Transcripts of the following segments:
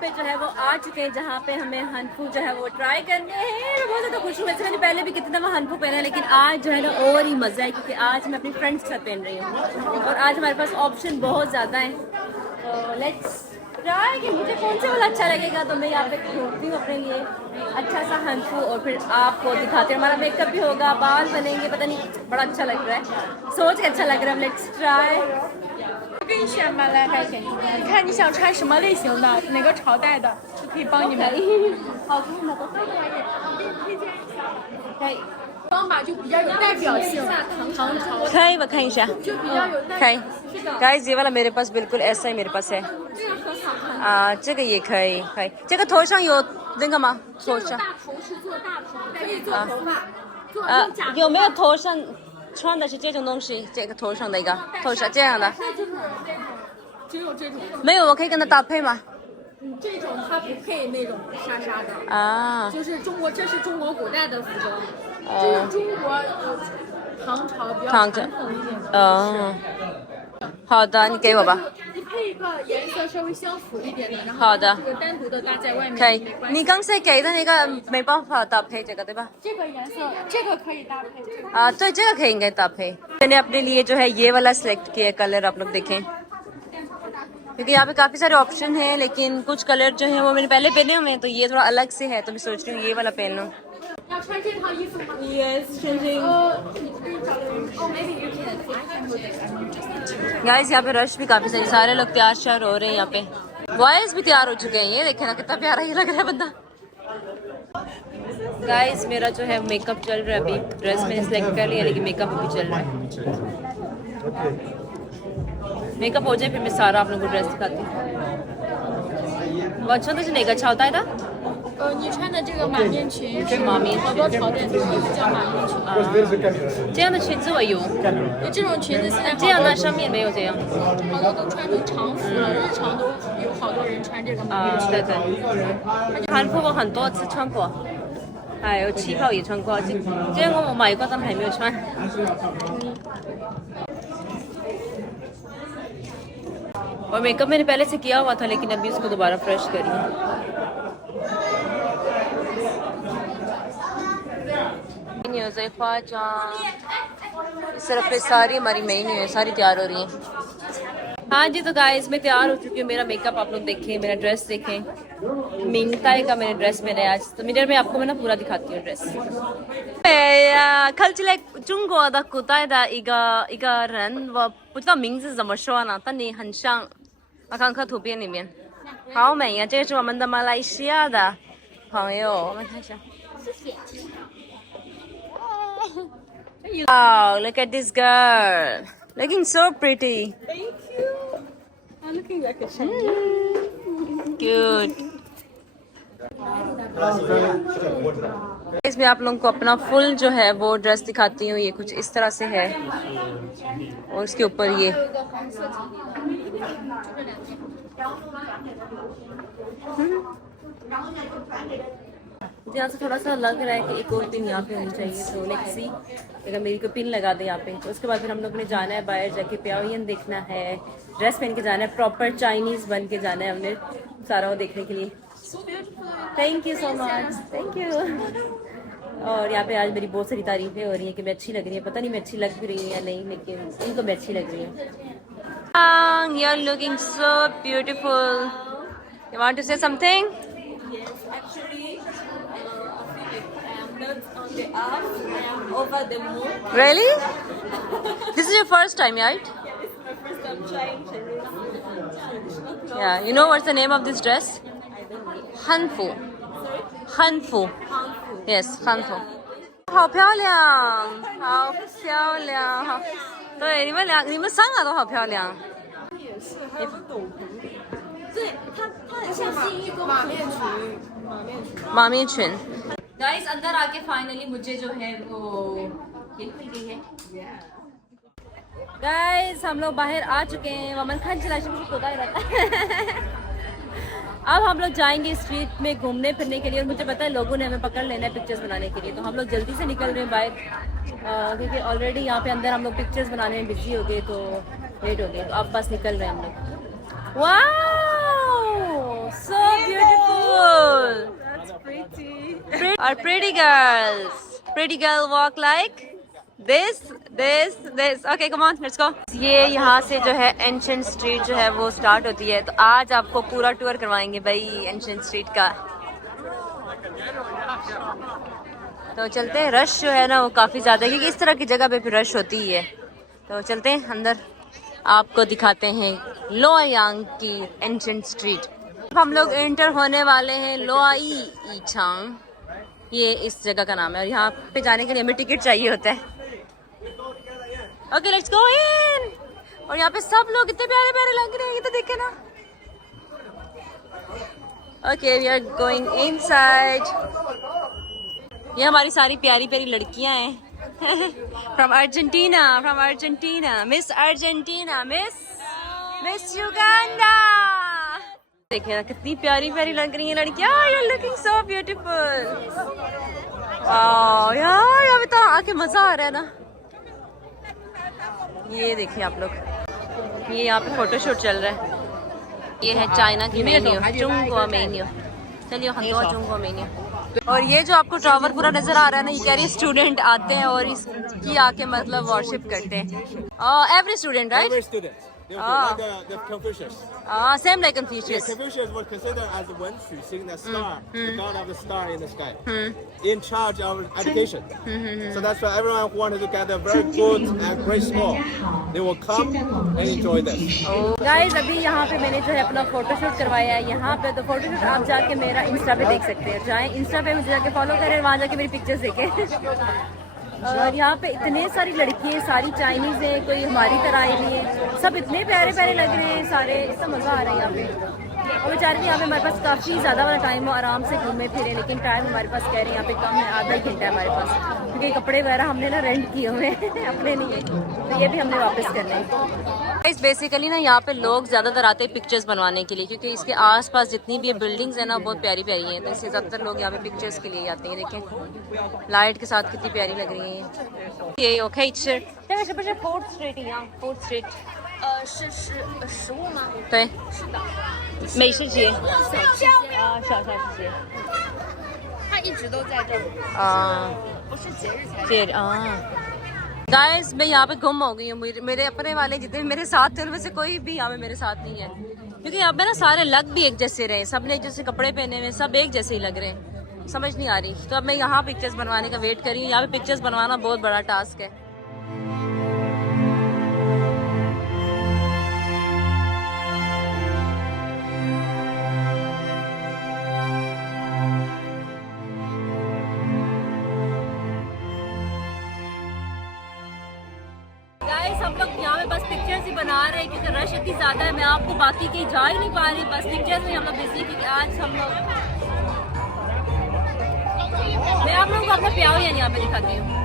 पे जो है वो आ चुके हैं, जहाँ पे हमें हनफू जो है वो ट्राई करने हैं। मैं बहुत ज़्यादा खुश हूँ। वैसे मैंने पहले भी कितनी दफ़ा हनफू पहना है, लेकिन आज जो है ना और ही मज़ा है, क्योंकि आज मैं अपनी फ्रेंड्स के साथ पहन रही हूँ और आज हमारे पास ऑप्शन बहुत ज़्यादा है। तो लेट्स ट्राई कि मुझे कौन सा वाला अच्छा लगेगा। तो मैं यहाँ पे ढूंढती हूँ अपने लिए अच्छा सा हनफू और फिर आपको दिखाते हैं। हमारा मेकअप भी होगा, बाल बनेंगे, पता नहीं, बड़ा अच्छा लग रहा है, सोच के अच्छा लग रहा है। Let's try. 给你选吧，来，来选，你看你想穿什么类型的，哪个朝代的，就可以帮你们。好看的都可以。可以。方法就比较有代表性，唐朝 可以吧？看一下。就比较有代可以表。是的。 गाइस ये वाला मेरे पास बिल्कुल ऐसा ही मेरे पास है। 这个很好看。这个也可以，可以。这个头上有那个吗？头上大头是做大头，可以做头发，做用假有没有头上穿的是这种东西？这个头上的一个头上这样的？那就是这种，只有这种。没有，我可以跟它搭配吗？这种它不配那种纱纱的。啊，就是中国，这是中国古代的服装，这是中国唐朝比较传统一点的。哦，好的，你给我吧。你配一个颜色稍微相符一点的，然后好的这个单独的搭在外面。可以。你刚才给的那个没办法搭配这个对吧？这个颜色，这个可以搭配。这个对，这个可以应该搭配。मैंने अपने लिए जो है ये वाला सिलेक्ट किया कलर, आप लोग देखें, क्योंकि यहाँ पे काफी सारे ऑप्शन हैं, लेकिन कुछ कलर जो है वो मैंने पहले पहने हुए हैं, तो ये थोड़ा अलग से है, तो मैं सोच रही हूँ ये वाला पहन लूँ। 要穿这套衣服吗 Yes, changing. 你可以找个人。Oh, maybe you can. Guys यहाँ पे रश भी काफी सारे लोग तैयार श्यार हो रहे हैं। यहाँ पे बॉयज भी तैयार हो चुके हैं, ये देखे ना कितना प्यारा ही लग रहा है बंदा। गाइस मेरा जो है मेकअप चल रहा है अभी, ड्रेस मैंने सेलेक्ट कर लिया, लेकिन मेकअप अभी चल रहा है। मेकअप हो जाए फिर मैं सारा आप लोगों को ड्रेस दिखाती हूँ। वो अच्छा तो नहीं अच्छा होता है था। 你穿的这个马面裙是马面，好多朝代的衣服叫马面裙。这样的裙子我有，这种裙子现在这样的上面没有这样。好多都穿成常服了，日常都有好多人穿这个马面裙。对对，韩服我很多次穿过，还有旗袍也穿过，这样我买过但还没有穿。और मेकअप मैंने पहले से किया हुआ था, लेकिन अभी उसको दोबारा फ्रेश करी। इस तरफ पे सारी हमारी मेन है, सारी तैयार हो रही हैं। हाँ जी, तो गाइस मैं तैयार हो चुकी हूँ। मेरा मेकअप आप लोग देखें, मेरा ड्रेस देखें, मिंगताई का मैंने ड्रेस पहना है आज। तो मिरर में आपको मैं ना पूरा दिखाती हूँ ड्रेस।看起来中国的古代的一个人，我不知道名字怎么说呢，但你很像。我看看图片里面，好美呀！这个是我们的马来西亚的朋友，我们看一下。Wow, look at this girl, looking so pretty. Thank you. I'm looking like a champion. Cute. इसमें आप लोगों को अपना फुल जो है वो ड्रेस दिखाती हूँ। ये कुछ इस तरह से है और उसके ऊपर ये यहाँ से थोड़ा सा लग रहा है कि एक और पिन यहाँ पे होनी चाहिए। तो लेट्स सी, अगर मेरी को पिन लगा दे यहाँ पे, तो उसके बाद फिर हम लोग ने जाना है बाहर, जाके प्यावियन देखना है, ड्रेस पहन के जाना है, प्रॉपर चाइनीज बन के जाना है हमने सारा वो देखने के लिए। Thank you so much, thank you. और यहाँ पे आज मेरी बहुत सारी तारीफें हो रही हैं कि मैं अच्छी लग रही है। पता नहीं मैं अच्छी लग रही हूँ या नहीं, लेकिन इनको मैं अच्छी लग रही हूँ। You are looking so beautiful. You want to say something? Yes, actually, I feel like I am not on the earth, I am over the moon. Really? This is your first time, right? Yeah, this is my first time trying traditional clothes. Yeah. You know what's the name of this dress? I don't know. Hanfu. Sorry? Hanfu. Harmful. Yes, Hanfu. 好漂亮，好漂亮，好。对，你们三个都好漂亮。对，它很像新一公主。मामी चुन। Guys अंदर आके finally मुझे जो है वो ये खुल गई है। गाइस हम लोग बाहर आ चुके हैं। वमन खान चला अब हम लोग जाएंगे स्ट्रीट में घूमने फिरने के लिए, और मुझे पता है लोगों ने हमें पकड़ लेना है पिक्चर्स बनाने के लिए, तो हम लोग जल्दी से निकल रहे हैं बाहर, क्योंकि ऑलरेडी यहाँ पे अंदर हम लोग पिक्चर्स बनाने में बिजी हो गए, तो लेट हो गए, तो अब बस निकल रहे हैं हम लोग। Wow, so beautiful. और pretty girl walk like this. Okay, come on, let's go. ये यहाँ से जो है एंशिएंट स्ट्रीट जो है वो स्टार्ट होती है, तो आज आपको पूरा टूर करवाएंगे भाई एंशिएंट स्ट्रीट का। तो चलते हैं, रश जो है ना वो काफ़ी ज़्यादा है क्योंकि इस तरह की जगह पे फिर रश होती ही है। तो चलते हैं अंदर, आपको दिखाते हैं लोयांग की एंशिएंट स्ट्रीट। हम लोग एंटर होने वाले हैं लोआई ईचांग, ये इस जगह का नाम है, और यहाँ पे जाने के लिए हमें टिकट चाहिए होता है। ओके लेट्स गो इन। और यहाँ पे सब लोग इतने प्यारे प्यारे लग रहे हैं, ये तो देखे ना। Okay we are going inside. ये हमारी सारी प्यारी प्यारी लड़कियां हैं from Argentina, Miss Argentina, Miss Uganda. देखिए ना कितनी प्यारी प्यारी लग रही हैं लड़कियां। You are looking so beautiful. Wow यार, अभी तो आके मजा आ रहा है ना। ये देखिए आप लोग, ये यहाँ पे फोटोशूट चल रहा है। ये है चाइना की मेन्यू, चुंगवा मेन्यू। चलिए हम दो चुंगवा मेन्यू। और ये जो आपको टावर पूरा नजर आ रहा है ना, ये कह रही है स्टूडेंट आते हैं और इसकी आके मतलब वर्शिप करते हैं। Every student right? Every student. They will be like the Confucius. Same like Yeah, Confucius. Confucius was considered as the one who sing the star, the god of the star in the sky, in charge of education. So that's why everyone who wanted to get a very good and great score, they will come and enjoy this. Guys अभी यहाँ पे मैंने जो है अपना photoshoot करवाया है यहाँ पे, तो फोटोशूट आप जाके मेरा इंस्टा पे देख सकते हैं। जाएं इंस्टा पे मुझे जाके फॉलो करें, वहाँ जाके मेरी पिक्चर्स देखें। और यहाँ पे इतने सारी लड़कियाँ, सारी चाइनीज हैं, कोई हमारी तरह आई हुई है, सब इतने प्यारे प्यारे लग रहे हैं सारे, इतना मज़ा आ रहा है यहाँ पे। और बेचारे भी यहाँ पे हमारे पास काफ़ी ज़्यादा वाला टाइम हो, आराम से घूमे फिरे, लेकिन टाइम हमारे पास कह रहे हैं यहाँ पे कम है, आधा ही घंटा है हमारे पास, क्योंकि कपड़े वगैरह हमने ना रेंट किए हुए हैं अपने नहीं है, तो ये भी हमने वापस करने हैं। इस बेसिकली ना यहाँ पे लोग ज़्यादातर आते हैं पिक्चर्स बनवाने के लिए, क्योंकि इसके आसपास जितनी भी बिल्डिंग्स हैं ना बहुत प्यारी प्यारी हैं, तो इससे ज़्यादातर लोग यहाँ पे पिक्चर्स के लिए आते हैं। देखें लाइट के साथ कितनी प्यारी लग रही है ये। ओके फोर्थ स्ट्रीट यहाँ, फोर्थ स्ट्रीट 食物吗？对，是的，美食街小吃街它一直都在这儿，不是节日才。फिर गाइस मैं यहाँ पे गुम हो गई हूँ। मेरे अपने वाले जितने मेरे साथ थे उनमें से कोई भी यहाँ पे मेरे साथ नहीं है, क्योंकि यहाँ पे ना सारे लग भी एक जैसे रहे, सब ने एक जैसे कपड़े पहने हुए, सब एक जैसे ही लग रहे हैं, समझ नहीं आ रही। तो अब मैं यहाँ पिक्चर्स बनवाने का वेट कर रही हूँ। यहाँ पे पिक्चर्स बनवाना बहुत बड़ा टास्क है। सब लोग यहाँ पे बस पिक्चर्स ही बना रहे हैं, क्योंकि रश इतनी ज्यादा है। मैं आपको बाकी कहीं जा ही नहीं पा रही, बस पिक्चर्स में हम लोग बिजी, क्योंकि आज हम लोग मैं आप लोगों को अपना प्याओयान यहाँ पे दिखाती हूँ।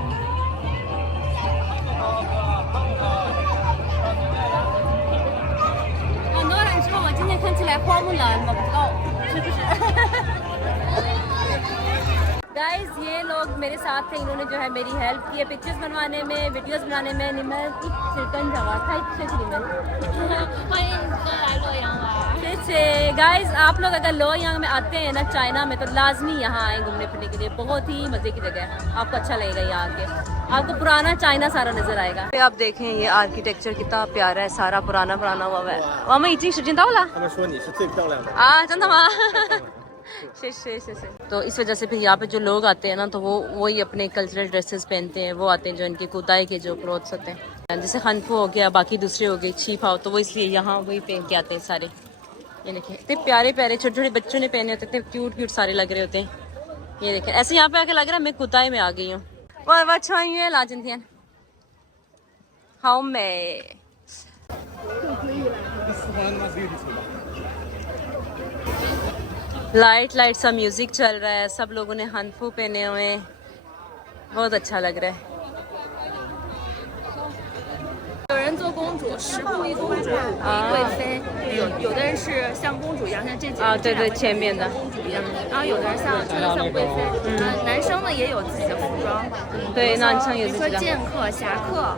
गाइस ये लोग मेरे साथ थे, इन्होंने जो है मेरी हेल्प की है पिक्चर्स बनवाने में, वीडियोस बनाने में। गाइस आप लोग अगर लोयांग में आते हैं ना चाइना में, तो लाजमी यहाँ आए घूमने फिरने के लिए, बहुत ही मजे की जगह है, आपको अच्छा लगेगा यहाँ आके, आपको पुराना चाइना सारा नजर आएगा। आप देखें ये आर्किटेक्चर कितना प्यारा है, सारा पुराना पुराना हुआ है। 我们已经时间到了。 他们说你是最漂亮的。 真的吗？ तो इस वजह से फिर यहाँ पे जो लोग आते हैं ना, तो वो वही अपने कल्चरल ड्रेसेस पहनते हैं, वो आते हैं जो इनके कुताई के जो क्लोथ्स होते हैं, जैसे खनफू हो गया, बाकी दूसरे हो गए छीफाओ, तो वो इसलिए यहाँ वही पहन के आते हैं सारे। ये देखिए इतने प्यारे प्यारे छोटे छोटे बच्चों ने पहने होते, इतने क्यूट क्यूट सारे लग रहे होते हैं। ये देखें ऐसे यहाँ पे आके लग रहा है मैं कुताई में आ गई हूँ। हाउ मैं लाइट लाइट सा म्यूजिक चल रहा है, सब लोगों ने हनफू पहने हुए हैं, बहुत अच्छा लग रहा है। 有人做公主、时空一公主、李贵妃，有的人是像公主一样，像这几个对对，前面的。公主一样，然后有的人真的像贵妃。男生呢也有自己的服装，对，男生有比如说剑客、侠客，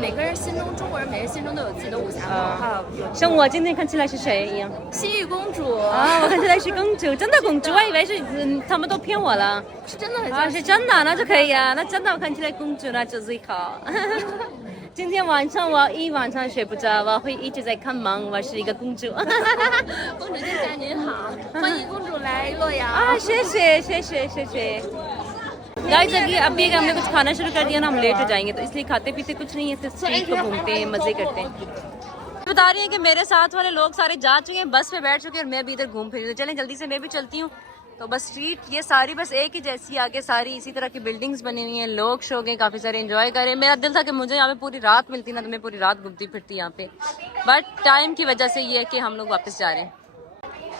每个人心中中国人每个人心中都有自己的武侠梦，还有像我今天看起来是谁一样？西域公主啊，我看起来是公主，真的公主，我以为是他们都骗我了。是真的很啊，像是真的，那就可以啊，那真的我看起来公主那就最好。今天晚上我一晚上睡不着，我会一直在看梦，我是一个公主。公主殿下您好，欢迎公主来洛阳啊，谢谢谢谢谢谢。गाइस अभी अगर हमने कुछ खाना शुरू कर दिया ना हम लेट हो जाएंगे, तो इसलिए खाते पीते कुछ नहीं है, सिर्फ स्ट्रीट को घूमते हैं, मजे करते हैं। बता रही हैं कि मेरे साथ वाले लोग सारे जा चुके हैं, बस पे बैठ चुके हैं और मैं अभी इधर घूम फिर रही हूँ। चलें जल्दी से मैं भी चलती हूँ। तो बस स्ट्रीट ये सारी बस एक ही जैसी, आगे सारी इसी तरह की बिल्डिंग्स बनी हुई हैं, लोग शोक हैं, काफ़ी सारे एंजॉय कर रहे हैं। मेरा दिल था कि मुझे यहाँ पे पूरी रात मिलती ना, तो मैं पूरी रात घूमती फिरती यहाँ पे, बट टाइम की वजह से ये है कि हम लोग वापस जा रहे हैं।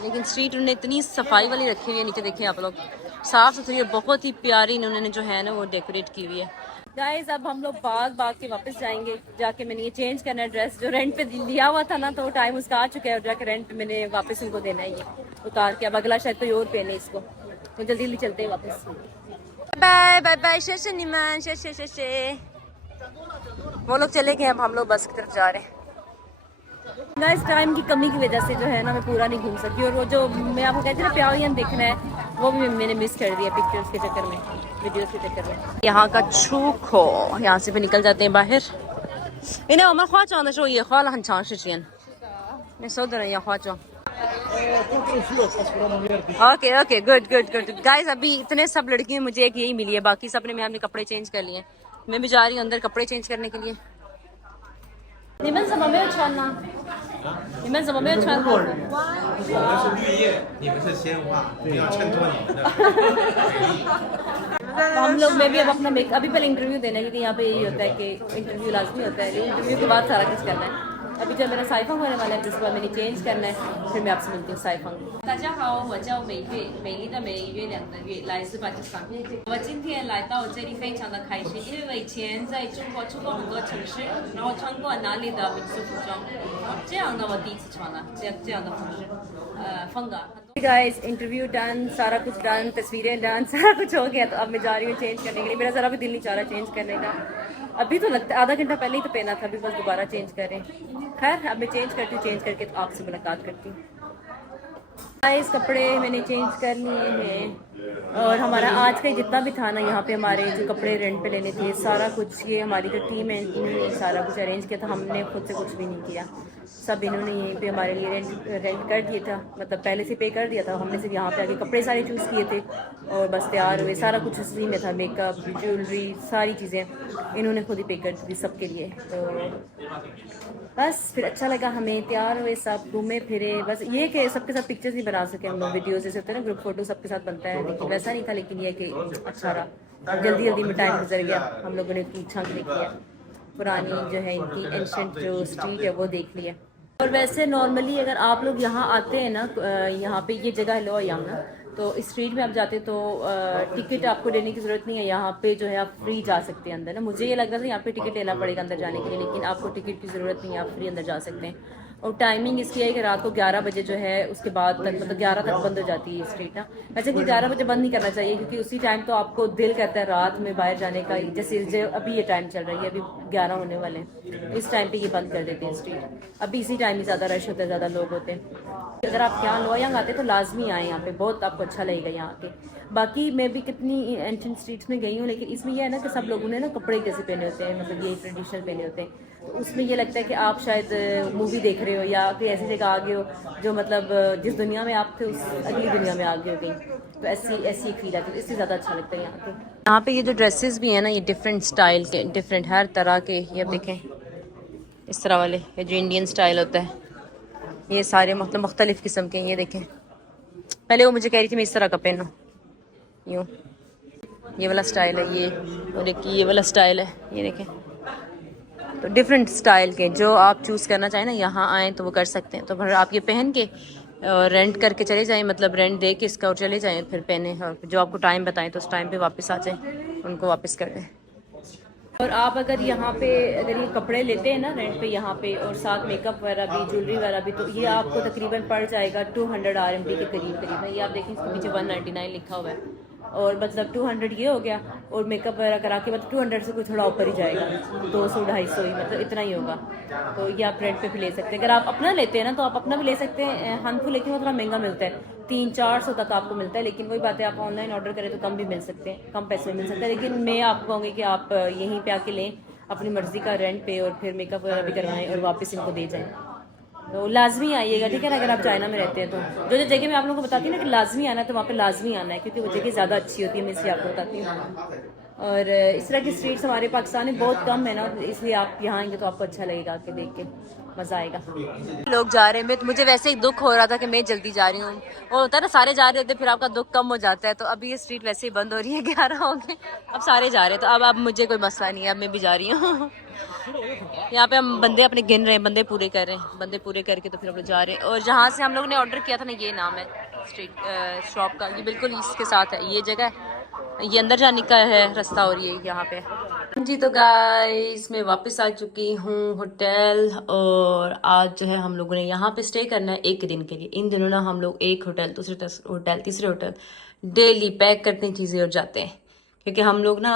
लेकिन स्ट्रीट उन्होंने इतनी सफाई वाली रखी हुई है, नीचे देखें आप लोग, साफ़ सुथरी और बहुत ही प्यारी इन्होंने जो है ना वो डेकोरेट की हुई है। गाइस अब हम लोग भाग के वापस जाएंगे, जाके मैंने ये चेंज करना है ड्रेस, जो रेंट पे लिया हुआ था ना, तो टाइम उसका आ चुका है और जाके रेंट मैंने वापस उनको देना है ये उतार के। अब अगला शायद कोई और पहने इसको, तो जल्दी जल्दी चलते हैं वापस। बाय बाय बाय, शेषे निमान, शेषे शेषे। वो लोग चले गए, अब हम लोग बस की तरफ जा रहे हैं। गाइस टाइम की कमी की वजह से जो है ना मैं पूरा नहीं घूम सकी, और वो जो मैं आपको कहती ना प्यावियन देखना है वो भी मैंने मिस कर दिया पिक्चर्स के चक्कर में, वीडियोस के चक्कर में। यहाँ का छूखो, यहाँ से भी निकल जाते हैं बाहर। इन्हें उमर ख्वा चांद शो ये ख्वाल हन चांद शिचियन मैं सोच रहा यहाँ ख्वा चांद। Okay okay good good good. Guys अभी इतने सब लड़कियों में मुझे एक यही मिली है, बाकी सब ने मैं अपने कपड़े चेंज कर लिए। मैं भी जा रही हूँ अंदर कपड़े चेंज करने के लिए। 你们怎么没有穿呢？你们怎么没有穿？我们是绿叶，你们是鲜花，你要衬托你们的美丽。 हम लोग मैं भी अब अपना मेक अभी पहले इंटरव्यू देना है, क्योंकि यहाँ पे यही होता है कि इंटरव्यू लाजमी होता है, इंटरव्यू के बाद सारा कुछ करना है। अभी जो मेरा साइफंग होने वाला है, जिसके बाद मैंने चेंज करना है, फिर मैं आपसे मिलती हूँ साइफंग। 大家好，我叫美月，美丽的美，月亮的月，来自巴基斯坦。我今天来到这里非常的开心，因为我以前在中国出过很多城市，然后穿过哪里的民族服装，这样的我第一次穿了这样的方式，风格。गाइस इंटरव्यू डन, सारा कुछ डन, तस्वीरें डन, सारा कुछ हो गया। तो अब मैं जा रही हूँ चेंज करने के लिए। मेरा ज़रा भी दिल नहीं चाह रहा चेंज करने का। अभी तो लगता है आधा घंटा पहले ही तो पहना था, अभी बस दोबारा चेंज करें। खैर अब मैं चेंज करती हूँ, चेंज करके तो आपसे मुलाकात करती हूँ। गाइस कपड़े मैंने चेंज कर लिए हैं, और हमारा आज का जितना भी था ना यहाँ पे हमारे जो कपड़े रेंट पे लेने थे, सारा कुछ ये हमारी जो टीम है इन्होंने सारा कुछ अरेंज किया था। हमने खुद से कुछ भी नहीं किया, सब इन्होंने यहीं पे हमारे लिए रेंट कर दिया था, मतलब पहले से पे कर दिया था। हमने सिर्फ यहाँ पे आके कपड़े सारे चूज़ किए थे और बस तैयार हुए। सारा कुछ उसी में था, मेकअप, ज्वेलरी, सारी चीज़ें इन्होंने खुद ही पे कर दी सबके लिए। तो बस फिर अच्छा लगा, हमें तैयार हुए, सब घूमे फिरे। बस ये कि सबके साथ पिक्चर्स नहीं बना सके हम लोग, वीडियोज़ जैसे होते हैं ना ग्रुप फोटो सबके साथ बनता है, लेकिन वैसा नहीं था। लेकिन ये कि अच्छा रहा, जल्दी जल्दी में टाइम गुजर गया। हम लोगों ने इच्छा देख लिया, पुरानी जो है इनकी एंशेंट जो स्ट्रीट है वो देख लिया। और वैसे नॉर्मली अगर आप लोग यहाँ आते हैं ना, यहाँ पे ये जगह है लोयांग ना, तो इस स्ट्रीट में आप जाते तो टिकट आपको लेने की ज़रूरत नहीं है। यहाँ पे जो है आप फ्री जा सकते हैं अंदर ना। मुझे ये लग रहा था यहाँ पे टिकट लेना पड़ेगा अंदर जाने के लिए, लेकिन आपको टिकट की ज़रूरत नहीं है, आप फ्री अंदर जा सकते हैं। और टाइमिंग इसकी है कि रात को 11 बजे जो है उसके बाद तक, मतलब 11 तक बंद हो जाती है ये स्ट्रीट ना। वैसे कि 11 बजे बंद नहीं करना चाहिए, क्योंकि उसी टाइम तो आपको दिल करता है रात में बाहर जाने का। जैसे अभी ये टाइम चल रही है, अभी 11 होने वाले हैं, इस टाइम पे ये बंद कर देते हैं स्ट्रीट। अभी इसी टाइम ही ज़्यादा रश होता है, ज़्यादा लोग होते हैं। अगर आप यहाँ लोयांग आते तो लाजमी आए यहाँ पे, बहुत आपको अच्छा लगेगा यहाँ के। बाकी मैं भी कितनी एंशिएंट स्ट्रीट्स में गई हूँ, लेकिन इसमें यह है ना कि सब लोगों ने ना कपड़े कैसे पहने होते हैं, मतलब ये ट्रेडिशनल पहने होते हैं। तो उसमें ये लगता है कि आप शायद मूवी देख रहे हो या कोई ऐसी जगह आ गए हो जो मतलब जिस दुनिया में आप थे उस अगली दुनिया में आ गए हो कहीं। तो ऐसी एक फील आती है, इससे ज़्यादा अच्छा लगता है यहाँ पे। यहाँ पे ये जो ड्रेसेस भी हैं ना, ये डिफरेंट स्टाइल के, डिफरेंट हर तरह के। ये अब देखें इस तरह वाले, ये जो इंडियन स्टाइल होता है, ये सारे मतलब मुख्तलिफ किस्म के। ये देखें, पहले वो मुझे कह रही थी मैं इस तरह का पहनूँ, यूँ ये वाला स्टाइल है ये, और एक ये वाला स्टाइल है, ये देखें। तो डिफरेंट स्टाइल के जो आप चूज़ करना चाहें ना, यहाँ आएँ तो वो कर सकते हैं। तो फिर आप ये पहन के और रेंट करके चले जाएं, मतलब रेंट दे के इसका और चले जाएं, फिर पहने और जो आपको टाइम बताएं तो उस टाइम पे वापस आ जाएं, उनको वापस कर दें। और आप अगर यहाँ पे अगर ये कपड़े लेते हैं ना रेंट पे यहाँ पे और साथ मेकअप वगैरह भी ज्वेलरी वगैरह भी, तो ये आपको तकरीबन पड़ जाएगा 200 RMB के करीब करीब है। ये आप देखें इसके पीछे 199 लिखा हुआ है, और मतलब 200 ये हो गया, और मेकअप वगैरह करा के मतलब 200 से कोई थोड़ा ऊपर ही जाएगा, 200-250 ही, मतलब इतना ही होगा। तो ये आप रेंट पे भी ले सकते हैं। अगर आप अपना लेते हैं ना तो आप अपना भी ले सकते हैं हनफू, लेकिन वो थोड़ा महंगा मिलता है, 300-400 तक आपको मिलता है। लेकिन वही बात है, आप ऑनलाइन ऑर्डर करें तो कम भी मिल सकते हैं, कम पैसे में मिल सकते हैं। लेकिन मैं आपको कहूँगी कि आप यहीं पे आके लें अपनी मर्जी का रेंट पे, और फिर मेकअप वगैरह भी करवाएं और वापस इनको दे जाएं। तो लाजमी आइएगा, ठीक है ना। अगर आप चाइना में रहते हैं तो जो जो जगह मैं आप लोगों को बताती हूँ ना कि लाजमी आना है, तो वहाँ पे लाजमी आना है, क्योंकि वो जगह ज़्यादा अच्छी होती है, मैं इसलिए आपको बताती हूँ। और इस तरह की स्ट्रीट्स हमारे पाकिस्तान में बहुत कम है ना, इसलिए आप यहाँ आएंगे तो आपको अच्छा लगेगा, आके देख के मज़ा आएगा। लोग जा रहे हैं, तो मुझे वैसे ही दुख हो रहा था कि मैं जल्दी जा रही हूँ। वो होता है ना, सारे जा रहे होते फिर आपका दुख कम हो जाता है। तो अभी ये स्ट्रीट वैसे ही बंद हो रही है, 11 हो गए, अब सारे जा रहे हैं, तो अब मुझे कोई मसला नहीं है, अब मैं भी जा रही हूँ। यहाँ पे हम बंदे अपने गिन रहे हैं, बंदे पूरे कर रहे हैं, बंदे पूरे करके तो फिर हम लोग जा रहे हैं। और जहाँ से हम लोग ने ऑर्डर किया था ना, ये नाम है स्ट्रीट शॉप का, ये बिल्कुल इसके साथ है ये जगह, ये अंदर जाने का है रास्ता, और ये यहाँ पे जी। तो गाइस मैं वापस आ चुकी हूँ होटल, और आज जो है हम लोगों ने यहाँ पे स्टे करना है एक दिन के लिए। इन दिनों ना हम लोग एक होटल, दूसरे होटल, तीसरे होटल डेली पैक करते हैं चीज़ें और जाते हैं, क्योंकि हम लोग ना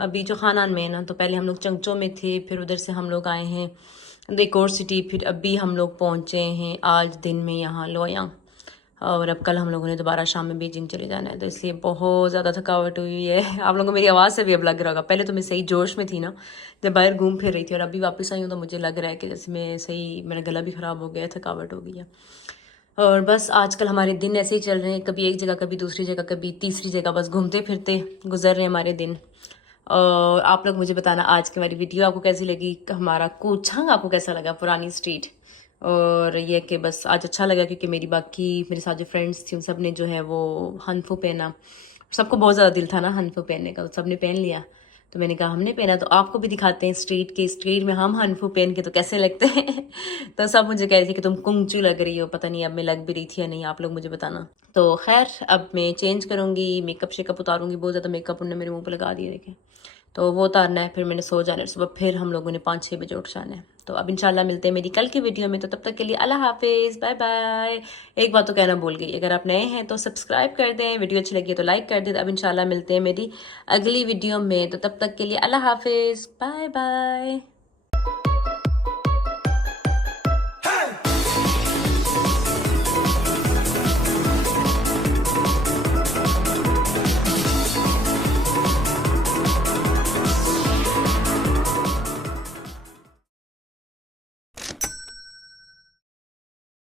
अभी जो खानान में है ना, तो पहले हम लोग चंगचो में थे, फिर उधर से हम लोग आए हैं एक और सिटी, फिर अभी हम लोग पहुँचे हैं आज दिन में यहाँ लोयांग, और अब कल हम लोगों ने दोबारा शाम में बीजिंग चले जाना है। तो इसलिए बहुत ज़्यादा थकावट हुई है। आप लोगों को मेरी आवाज़ से भी अब लग रहा होगा, पहले तो मैं सही जोश में थी ना जब बाहर घूम फिर रही थी, और अभी वापस आई हूँ तो मुझे लग रहा है कि जैसे मैं सही, मेरा गला भी ख़राब हो गया, थकावट हो गई है। और बस आजकल हमारे दिन ऐसे ही चल रहे हैं, कभी एक जगह, कभी दूसरी जगह, कभी तीसरी जगह, बस घूमते फिरते गुजर रहे हैं हमारे दिन। और आप लोग मुझे बताना आज की हमारी वीडियो आपको कैसी लगी, हमारा कोछंग आपको कैसा लगा, पुरानी स्ट्रीट। और ये कि बस आज अच्छा लगा क्योंकि मेरे साथ जो फ्रेंड्स थी उन सब ने जो है वो हनफू पहना, सबको बहुत ज़्यादा दिल था ना हनफू पहनने का, तो सब ने पहन लिया। तो मैंने कहा हमने पहना तो आपको भी दिखाते हैं स्ट्रीट में हम हनफू पहन के तो कैसे लगते हैं। तो सब मुझे कह रहे थे कि तुम कुंगचू लग रही हो, पता नहीं अब मैं लग भी रही थी या नहीं, आप लोग मुझे बताना। तो खैर अब मैं चेंज करूँगी, मेकअप शेकअप उतारूँगी, बहुत ज़्यादा मेकअप उन्होंने मेरे मुँह पर लगा दिए देखें, तो वो उतारना है, फिर मैंने सो जाना है, सुबह फिर हम लोगों ने 5-6 बजे उठ जाना है। तो अब इंशाल्लाह मिलते हैं मेरी कल की वीडियो में, तो तब तक के लिए अल्लाह हाफिज़, बाय बाय। एक बात तो कहना भूल गई, अगर आप नए हैं तो सब्सक्राइब कर दें, वीडियो अच्छी लगी है तो लाइक कर दें। अब इंशाल्लाह मिलते हैं मेरी अगली वीडियो में, तो तब तक के लिए अल्लाह हाफिज़, बाय बाय।